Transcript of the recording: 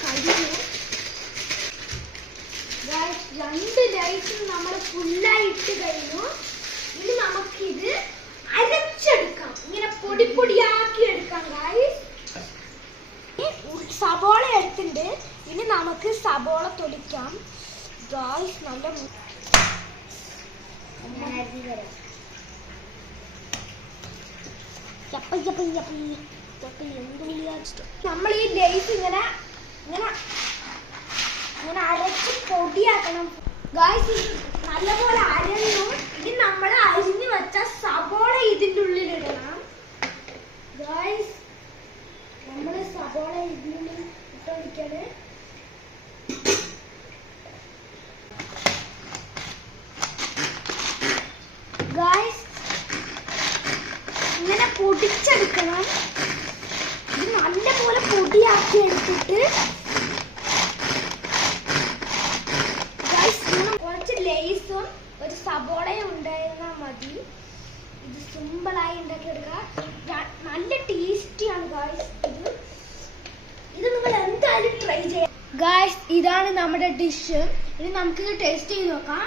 കഴിഞ്ഞു. രണ്ട് ലൈസും നമ്മൾ ഫുള്ളായി ഇട്ട് കഴിഞ്ഞു. ഇനി നമുക്കിത് അരച്ചെടുക്കാം, ഇങ്ങനെ പൊടി പൊടിയാക്കി എടുക്കാം ഗൈസ്. സബോള എടുത്തിട്ടുണ്ട്. ഇനി നമുക്ക് സബോള തൊലിക്കാം ഗൈസ്. നല്ല നമ്മൾ ഈ ലേസ് ഇങ്ങനെ ഇങ്ങനെ ഇങ്ങനെ അരച്ച് പൊടിയാക്കണം ഗൈസ്. നല്ലപോലെ അരഞ്ഞു. ഇനി നമ്മൾ അരിഞ്ഞു വെച്ച സബോള ഇതിൻ്റെ ഉള്ളിൽ ഇടണം ഗൈസ്. നമ്മൾ സബോള ഇതിനുള്ളിൽ ഇട്ടൊഴിക്കണേ ഗൈസ്. ഇങ്ങനെ പൊടിച്ചെടുക്കണം. ഇത് നല്ലപോലെ പൊടിയാക്കി എടുത്തിട്ട് ഗൈസ് കുറച്ച് ലേസും ഒരു സബോളയും ഉണ്ടായിരുന്നാൽ മതി. ഇത് സിമ്പിളായി ഉണ്ടാക്കിയെടുക്കുക. നല്ല ടേസ്റ്റിയാണ് ഗൈസ്. ഇത് നിങ്ങൾ എന്തായാലും ട്രൈ ചെയ്യാം ഗൈസ്. ഇതാണ് നമ്മുടെ ഡിഷ്. ഇനി നമുക്കിത് ടേസ്റ്റ് ചെയ്ത് നോക്കാം.